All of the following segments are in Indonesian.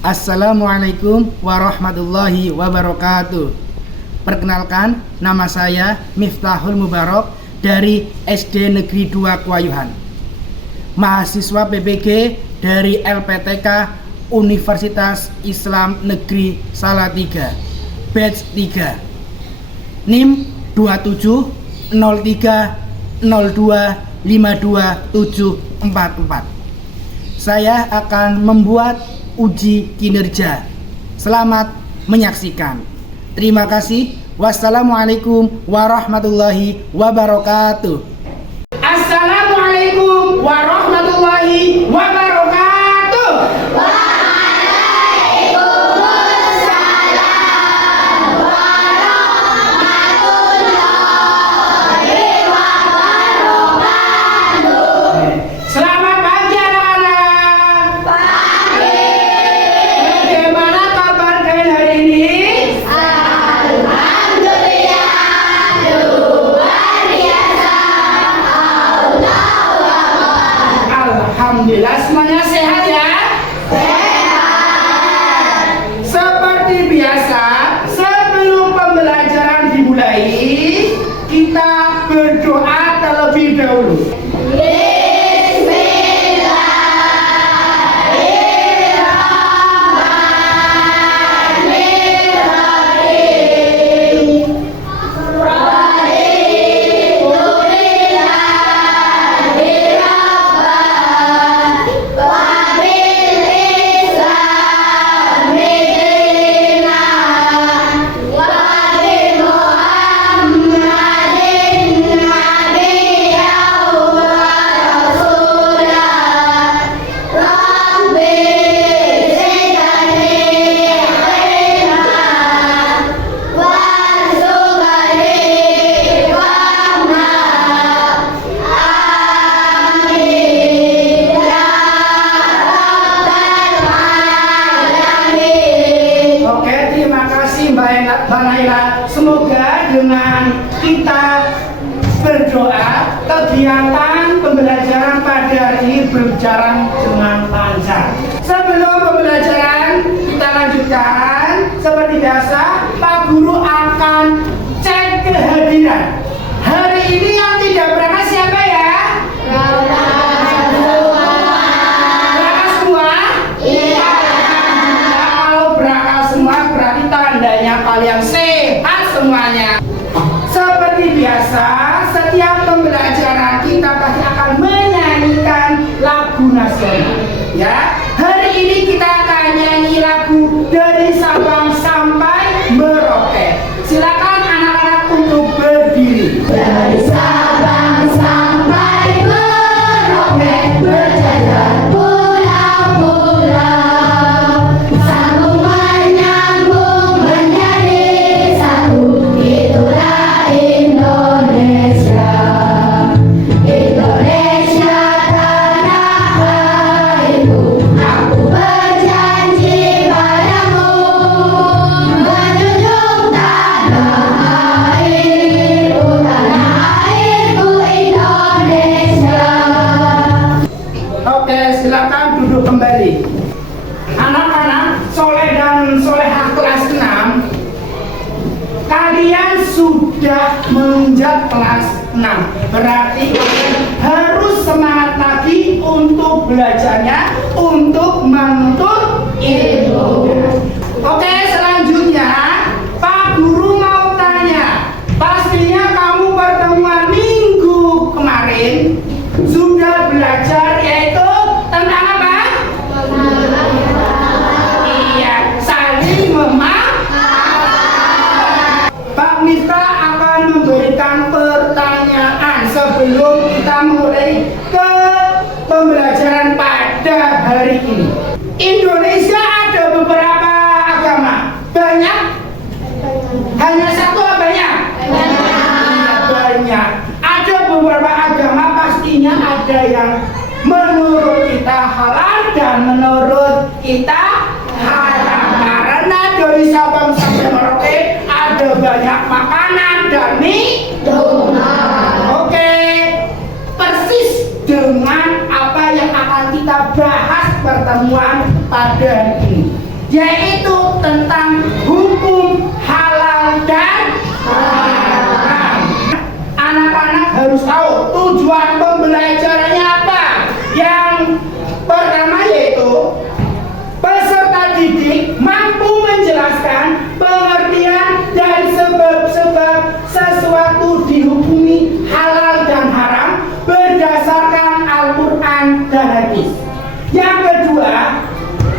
Assalamualaikum warahmatullahi wabarakatuh. Perkenalkan, nama saya Miftahul Mubarak dari SD Negeri 2 Kuayuhan, mahasiswa PPG dari LPTK Universitas Islam Negeri Salatiga, batch 3, NIM 270302527444. Saya akan membuat uji kinerja. Selamat menyaksikan. Terima kasih. Wassalamualaikum warahmatullahi wabarakatuh. Assalamualaikum warahmatullahi wabarakatuh. Alhamdulillah, semuanya sehat ya? Sehat. Seperti biasa, sebelum pembelajaran dimulai, kita berdoa terlebih dahulu. Mbak Naila, semoga dengan kita berdoa, kegiatan pembelajaran pada hari ini berjalan dengan lancar. Sebelum pembelajaran kita lanjutkan, seperti biasa Pak Guru akan cek kehadiran. Hari ini yang tidak berangkat siapa ya? Berangkat semua? Iya. Kalau berangkat semua berarti tandanya kalian sehat semuanya. Seperti biasa, setiap pembelajaran kita pasti akan menyanyikan lagu nasional. Ya, hari ini kita akan nyanyi lagu dari Sabang sampai Merauke. Silakan anak-anak untuk berdiri. Dari Sabang sampai Merauke berjalan pulau-pulau, sambung menyambung menjadi satu. Itulah Indonesia, Indonesia tanah airku. Aku berjanji padamu menjunjung tanah airku, Indonesia. Oke, silakan duduk kembali. Anak-anak soleh dan solehah kelas 6, kalian sudah menginjak kelas 6. Berarti kalian harus semangat lagi untuk belajarnya, untuk menuntut ilmu. Oke, selanjutnya Pak Guru mau tanya. Pastinya kamu pertemuan minggu kemarin sudah belajar yaitu tentang apa? Iya, saling memaafkan. Pak Mitra akan memberikan pertanyaan sebelum kita mulai ke pembelajaran pada hari ini. Indonesia ada beberapa agama. Banyak? Hanya satu apa banyak? Banyak. Ada beberapa agama pastinya ada yang menurut kita halal dan menurut kita haram. Karena dari Sabang sampai Merauke ada banyak makanan dan minuman. Oke, persis dengan apa yang akan kita bahas pertemuan pada hari ini. yaitu tentang hukum halal dan haram. Anak-anak harus tahu tujuan pembelajarannya apa. Yang pertama yaitu peserta didik mampu menjelaskan pengertian dan sebab-sebab sesuatu dihukumi halal dan haram berdasarkan Al-Quran dan hadis. Yang kedua,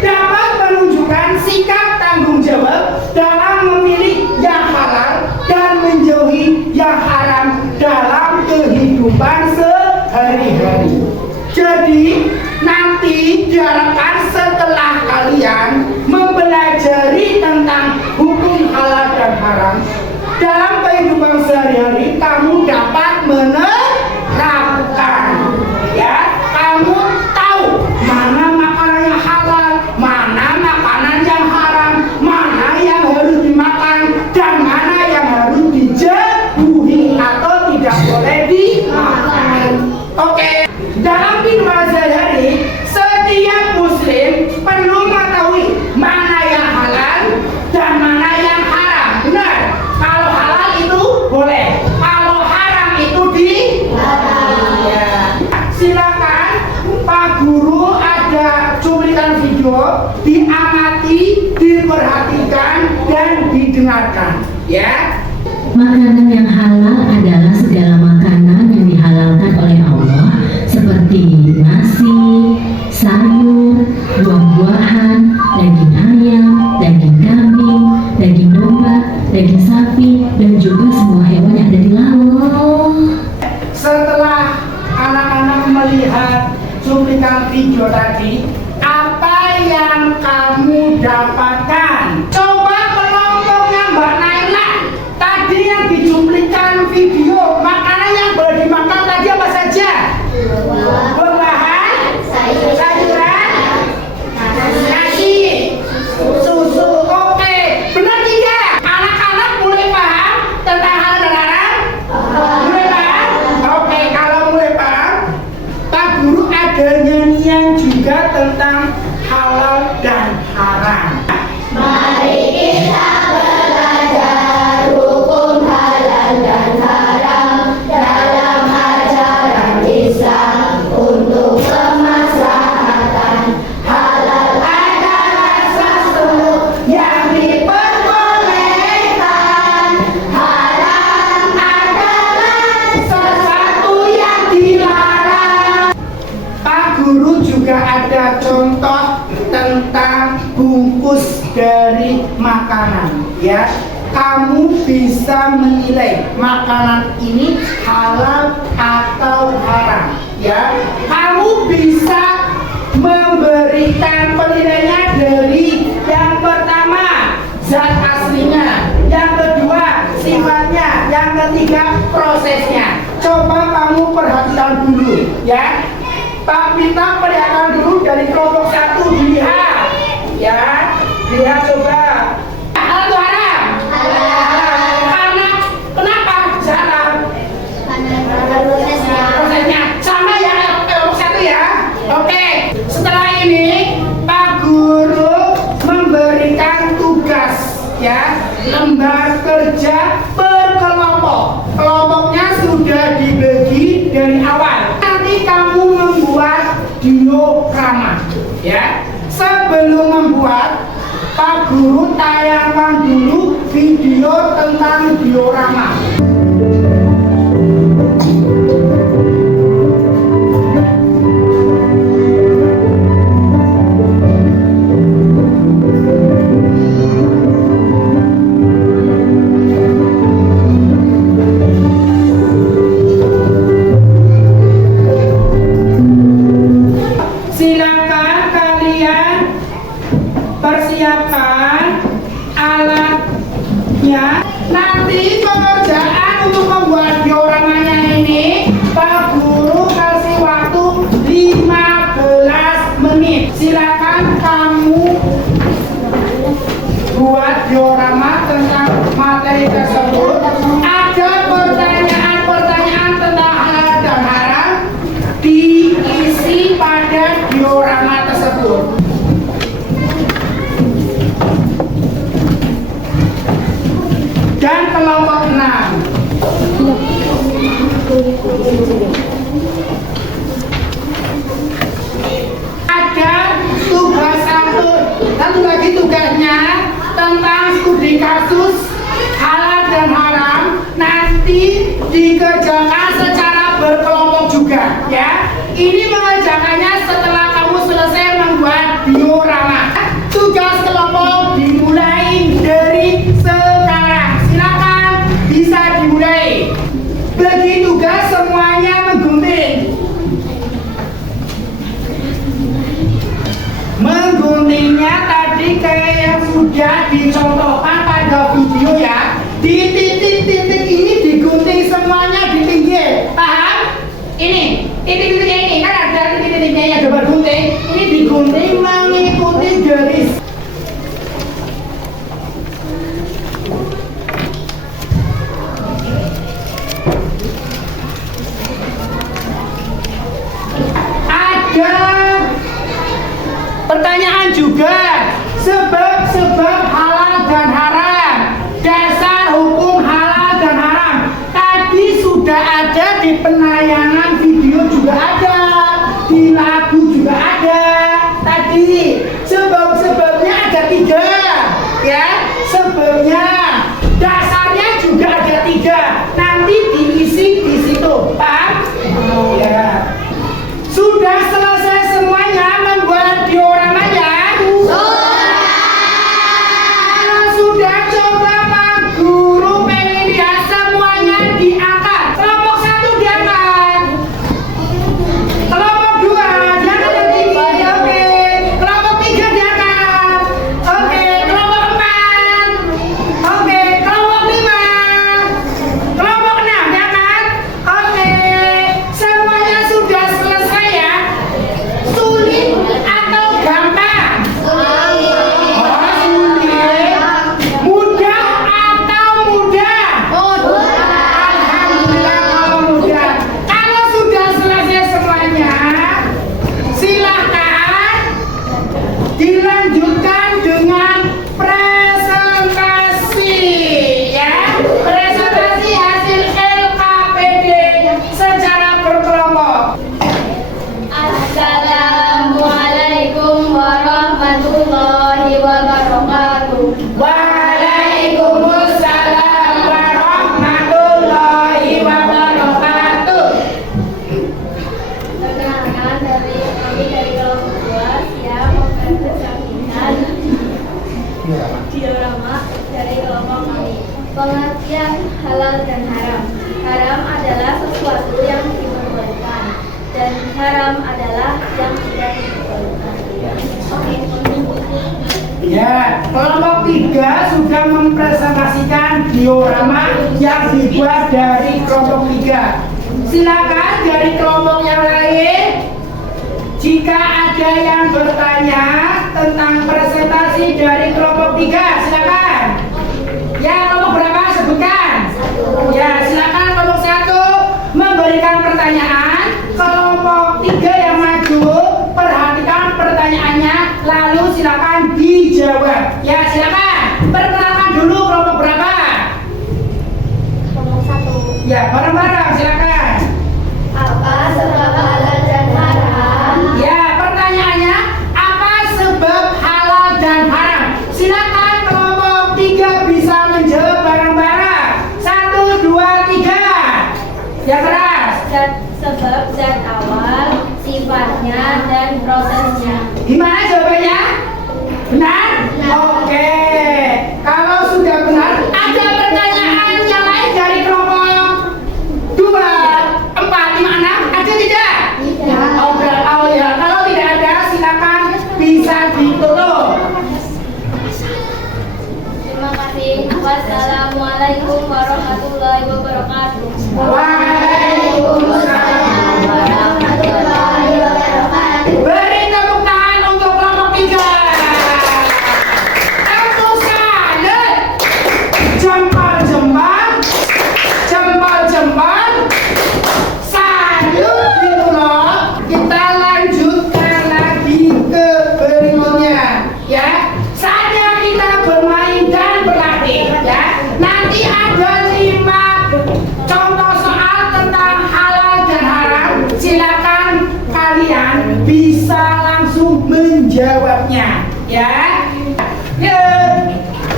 dapat menunjukkan sikap tanggung jawab dalam memilih yang halal dan menjauhi yang haram dalam kehidupan sehari-hari. Jadi nanti diharapkan setelah kalian mempelajari tentang hukum halal dan haram dalam kehidupan sehari-hari, kamu dapat menerapkan, ya. Kamu tahu mana makanan yang halal, mana makanan yang haram, mana yang harus dimakan dan mana yang harus dijauhi atau tidak boleh dimakan. Oke. Dalam kehidupan sehari-hari, setiap muslim perlu mengetahui mana yang halal dan mana yang haram. Benar? Kalau halal itu boleh, kalau haram itu dilarang. Ya. Silakan Pak Guru, ada cuplikan video, diamati, diperhatikan dan didengarkan. Ya. Makanan yang halal adalah segala makanan yang dihalalkan oleh Allah, seperti nasi, sayur, buah-buahan, daging ayam, daging kambing, daging domba, daging sapi, dan juga semua hewan yang ada di laut. Setelah anak-anak melihat cuplikan video tadi, apa yang kamu dapatkan? Coba kelompoknya Mbak Naila, tadi yang dicuplikan video, makanan yang boleh dimakan tadi apa saja? Buah-buahan, sayuran, nasi, susu. Oke, benar tidak? Anak-anak mulai paham tentang halal dan haram? Mulai paham? Oke, kalau mulai paham, Pak Guru ada nyanyian juga tentang halal dan haram. Mari kita belajar hukum halal dan haram dalam ajaran Islam untuk kemaslahatan. Halal adalah sesuatu yang diperbolehkan, haram adalah sesuatu yang dilarang. Pak Guru juga ada contoh tentang bungkus dari makanan, ya. Kamu bisa menilai makanan ini halal atau haram, ya. Kamu bisa memberikan penilaiannya dari yang pertama zat aslinya, yang kedua sifatnya, yang ketiga prosesnya. Coba kamu perhatikan dulu, ya. Pak minta perhatikan dulu dari kelompok 1, dilihat, ya. Lihat coba. Halal atau haram? Karena kenapa haram? Prosesnya sama ya, kelompok 1 ya. Oke. Setelah ini Pak Guru memberikan tugas, ya, lembar kerja per kelompok. Kelompoknya sudah dibagi dari awal. Nanti kamu membuat diorama, ya. Sebelum membuat, Pak Guru tayangkan dulu video tentang diorama. Silakan kalian persiapkan alatnya. Nanti pekerjaan untuk membuat dioramanya ini Pak Guru kasih waktu 15 menit. Silakan kamu buat diorama tentang materi tersebut. Ada pertanyaan-pertanyaan tentang halal dan haram diisi pada diorama tersebut. dan kelompok 6. Ada tugas satu lagi tugasnya tentang studi kasus halal dan haram, nanti dikerjakan secara berkelompok juga ya. Ini mengerjakannya setelah kamu selesai membuat diorama. Tugas kelompok dimulai dari sekarang, silakan bisa dimulai. Bagi tugas semuanya menggunting. Mengguntingnya tadi kayak yang sudah dicontohkan pada video ya. Di titik-titik ini digunting semuanya di pinggir, paham? Ini titik-titiknya ini kan ada titik-titiknya yang coba gunting. Ini digunting mengikuti garis. Ada pertanyaan juga, sebab-sebab halal dan haram, dasar hukum halal dan haram. Tadi sudah ada di penayangan video juga ada, di lagu juga ada. Tadi sebab-sebabnya ada 3 ya, sebabnya, dasarnya juga ada 3. Nanti diisi di situ, paham? Ya. Sudah selesai semuanya membuat dioramanya? Kalau sudah, coba Pak Guru pengen lihat semuanya diangkat. Kelompok 1 diangkat. Kelompok 2 diangkat yang tinggi. Oke. Kelompok 3 diangkat. Oke. Kelompok 4. Oke. Kelompok 5. Kelompok 6 diangkat. Oke. Semuanya sudah selesai ya. Sulit atau gampang? Sulit. Mudah atau mudah? Alhamdulillah kalau mudah. Kalau sudah selesai semuanya, silahkan dilanjutkan dengan presentasi ya. Presentasi hasil LKPD secara berkelompok. Assalamualaikum warahmatullahi wabarakatuh. Waalaikumsalam warahmatullahi wabarakatuh. Perkenalkan kami dari kelompok 2 siap mempresentasikan diorama dari kelompok kami. Pengertian halal dan haram. Haram adalah sesuatu yang diperbolehkan dan haram adalah yang tidak diperbolehkan. Oke. Ya, kelompok 3 sudah mempresentasikan diorama yang dibuat dari kelompok 3. Silakan dari kelompok yang lain, jika ada yang bertanya tentang presentasi dari kelompok 3, silakan. Ya, kelompok berapa? Sebutkan. Ya, silakan kelompok 1 memberikan pertanyaan. Kelompok 3 yang maju, perhatikan pertanyaannya, lalu silakan dijawab. Ya, silakan. Perkenalkan dulu kelompok berapa? Kelompok 1. Ya, bareng-bareng silakan. Apa sebab halal dan haram? Ya, pertanyaannya apa sebab halal dan haram? Silakan kelompok 3 bisa menjawab bareng-bareng. 1, 2, 3. Ya, keras. Sebab zat awal, sifatnya dan prosesnya. Gimana jawabannya? Benar? Oke. Kalau sudah benar, ada pertanyaan yang lain dari kelompok 2, 4, 5, 6? Ada tidak? Tidak. Oh ya, kalau tidak ada silakan bisa ditutup. Terima kasih. Wassalamualaikum warahmatullahi wabarakatuh. Waalaikumsalam warahmatullahi wabarakatuh. Beri tepuk tangan untuk kelompok 3. menjawabnya. Ya.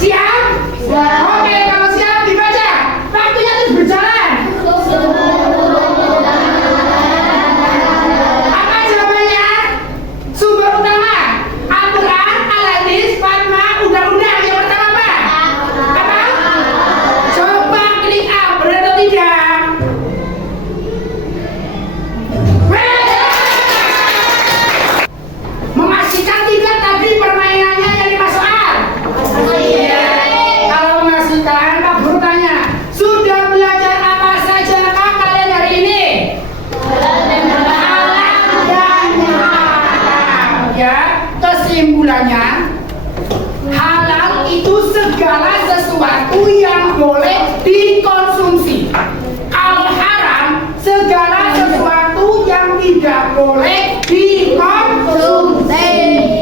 Siap? Oke, kalau siap dibaca. Waktunya terus berjalan. Apa jawabannya? Sumber utama Al-Quran, Al-Hadis, Fatwa, undang-undang. Yang pertama apa? Coba klik A, benar atau tidak? Mengasihkan tidak tadi permainannya yang 5 soal? Iya. Kalau mengasihkan, Pak Guru tanya, sudah belajar apa saja kah kalian hari ini? Halal dan haram. Ya, kesimpulannya halal itu segala sesuatu yang boleh dikonsumsi. Kalau haram, segala sesuatu yang tidak boleh dikonsumsi.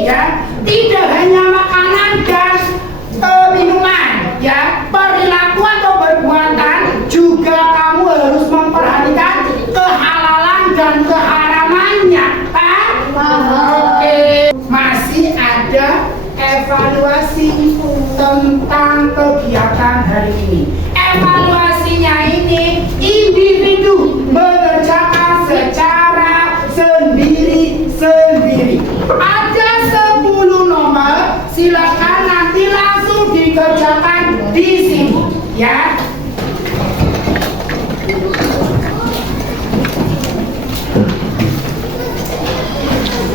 Ya, tidak hanya makanan dan minuman. Ya, perilaku atau perbuatan juga kamu harus memperhatikan kehalalan dan keharamannya. Oke, masih ada evaluasi tentang kegiatan hari ini. Evaluasinya ini individu mengerjakan secara sendiri-sendiri. Ada 10 nomor, silakan nanti langsung dikerjakan di sini, ya.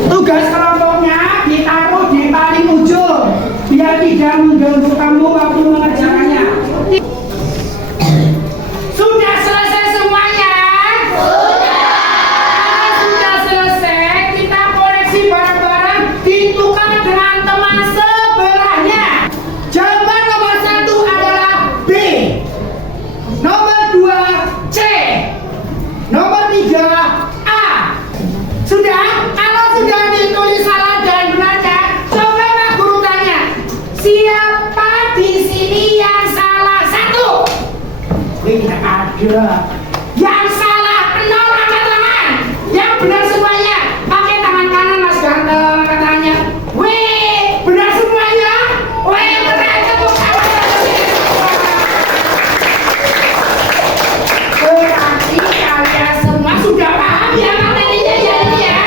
Tugas kelompoknya ditaruh di paling ujung biar tidak mengganggu kamu waktu mengerjakannya. Sudah selesai semuanya? Kalau sudah selesai, kita koreksi bareng-bareng, ditukar dengan teman sebelahnya. Jawaban nomor 1 adalah B, nomor 2 C, nomor 3 A. Sudah? Kalau sudah ditulis salah dan benarnya, coba Pak Guru tanya, siapa di sini yang salah 1? Tidak ada. Yang salah 0 angkat tangan. Yang benar semuanya pakai tangan kanan Mas Ganteng, katanya. Wih, benar semuanya? Wih, benar, tepuk tangan. Berarti kalian semua sudah paham ya materinya ya ini ya?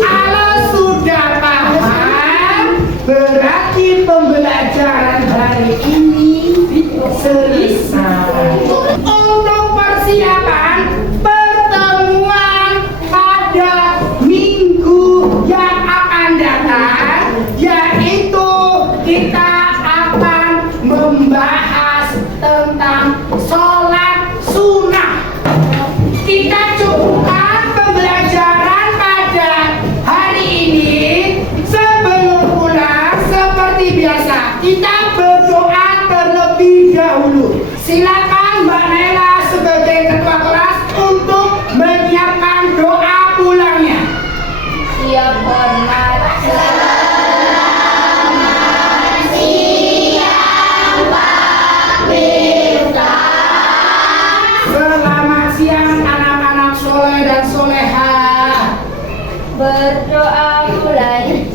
Kalau sudah paham, berarti pembelajaran hari ini selesai. Untuk persiapan pertemuan pada minggu yang akan datang, yaitu kita akan membahas tentang sholat sunnah. Kita cukupkan pembelajaran pada hari ini. Sebelum pulang, seperti biasa, kita berdoa terlebih dahulu. Silakan Mbak Nela sebagai ketua kelas untuk menyiapkan doa pulangnya. Siap hormat. Selamat siang anak-anak soleh dan soleha. Berdoa mulai.